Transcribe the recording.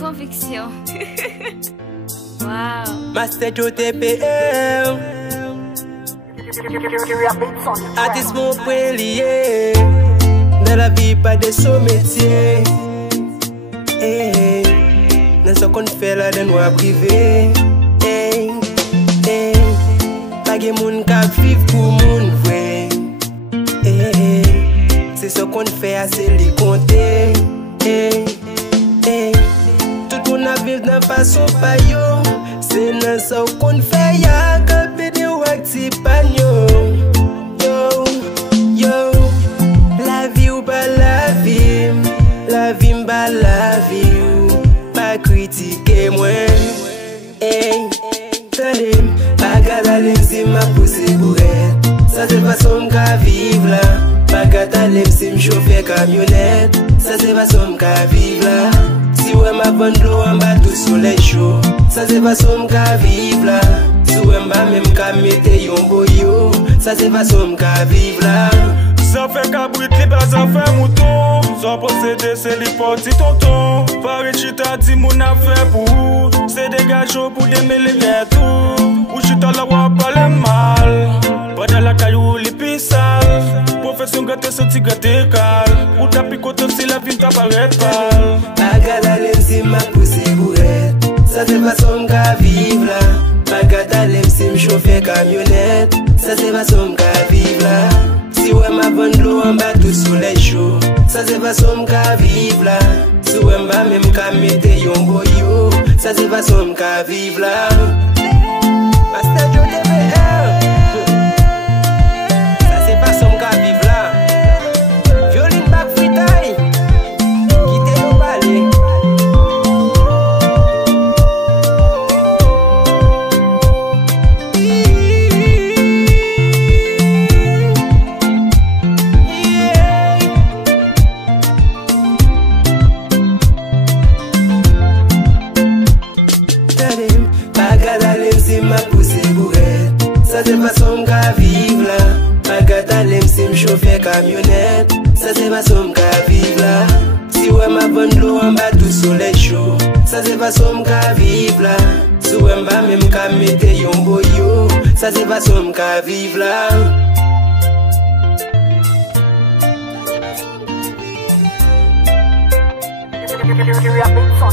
Conviction. Wow. Master TPM. Artiste Mompoly. Dans la vie, pas de sous-métier. Dans ce qu'on fait là, dans nos privés. Pas de monde qui vit pour moun vrai. C'est ce qu'on fait assez les compter. Tout le monde a vécu dans façon pas yo. C'est dans ce qu'on fait ya capé de waxi pagno. Yo, la vie ou pas la vie, la vie m'ba la vie ou pas critiquer moi. Tandem, bagadalem si m'a poussé bourrette. Ça c'est façon m'ka vivre là. Bagadalem si m'chauffer camionnette. Ça c'est façon m'ka vivre là. Si ouais m'a vendre l'eau en bas tout soleil chaud. Ça c'est façon m'ka vivre là. Si ouais m'a même ka mette yon boyo. Ça c'est façon m'ka vivre là. Ça fait cabrit li pas ça fait mouton. Ça procédé c'est li porti tonton. Paris chita di moun a fait pour. C'est des gajots pour démêler les tout. Ou chita la wa parle mal. Pas dans la caillou li pisal. Profession gâté sorti gâté cal. Ou ta picote si la vie t'a paraît pâle. Bagadalem si m'a poussé bourrette. Ça c'est façon m'ka vivre là. Bagadalem si m'chauffer camionnette. Ça c'est façon m'ka vivre là. Si ouais m'a vendre l'eau en bas tout soleil chaud. Ça c'est façon m'ka vivre là. Si ouais m'a même ka mette yon boyo. Ça c'est façon m'ka vivre là. Master TPM. Ça c'est façon m'ka vivre là. Violine back fritaille. Quittez nos balais. Bagadalem si m'a poussé bourrette. Ça c'est façon m'ka vivre là. Bagadalem si m'chauffer camionnette. Ça c'est façon m'ka vivre là. Si ouais m'a vendre l'eau en bas tout soleil chaud. Ça c'est façon m'ka vivre là. Si ouais m'a même ka mette yon boyo. Ça c'est façon m'ka vivre là. You're a big son,